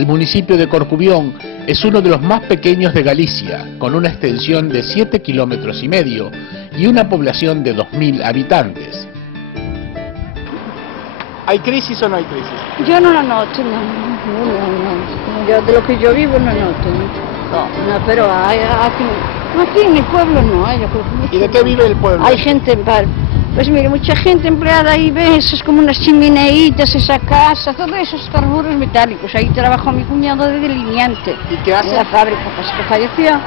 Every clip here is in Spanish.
El municipio de Corcubión es uno de los más pequeños de Galicia, con una extensión de 7,5 kilómetros y una población de 2.000 habitantes. ¿Hay crisis o no hay crisis? Yo no la noto, no. Yo, de lo que yo vivo no noto. No, pero aquí en el pueblo no. Yo creo que ¿Y de qué vive el pueblo? Hay gente, pues mire, mucha gente empleada ahí, ves, es como unas chimeneitas, esa casa, todos esos carburos metálicos. Ahí trabajó mi cuñado de delineante. ¿Y qué hace? En la fábrica, pues que falleció.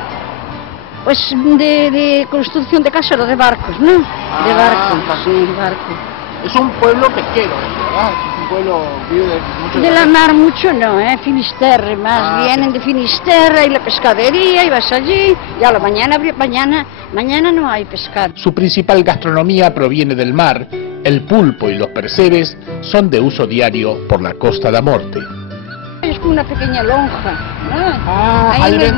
Pues de construcción de casas, de barcos, ¿no? De barcos, sí, barcos. Es un pueblo pesquero, ¿verdad? Es un pueblo vive de mucho... De la mar mucho no, Finisterre, más vienen de Finisterre y la pescadería y vas allí y a la mañana no hay pescado. Su principal gastronomía proviene del mar, el pulpo y los percebes son de uso diario por la Costa da Morte. Es como una pequeña lonja, ¿no?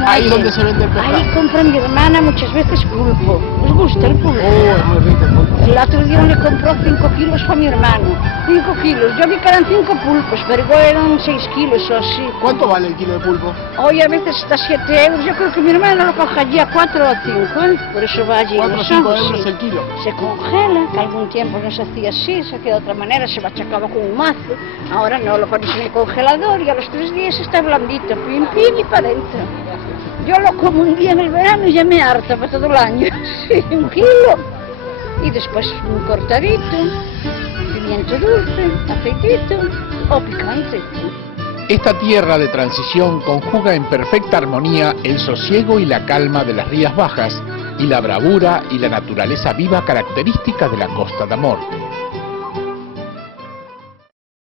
Ahí donde se vende el pescado. Ahí compra mi hermana muchas veces pulpo, les gusta el pulpo. Es muy rico el pulpo. El otro día le compró 5 kilos para mi hermano, 5 kilos, yo vi que eran 5 pulpos, pero eran 6 kilos o así. ¿Cuánto vale el kilo de pulpo? Hoy a veces está 7 euros, yo creo que mi hermano lo coge allí a 4 o 5, por eso va allí. 4 o 5 euros sí. el kilo. Se congela, que algún tiempo no se hacía así, se hacía de otra manera, se machacaba con un mazo, ahora no, lo pones en el congelador y a los 3 días está blandito, pim pim y para adentro. Yo lo como un día en el verano y ya me harta para todo el año, sí, 1 kilo. Y después un cortadito, pimiento dulce, aceitito o picante. Esta tierra de transición conjuga en perfecta armonía el sosiego y la calma de las Rías Bajas y la bravura y la naturaleza viva característica de la Costa da Morte.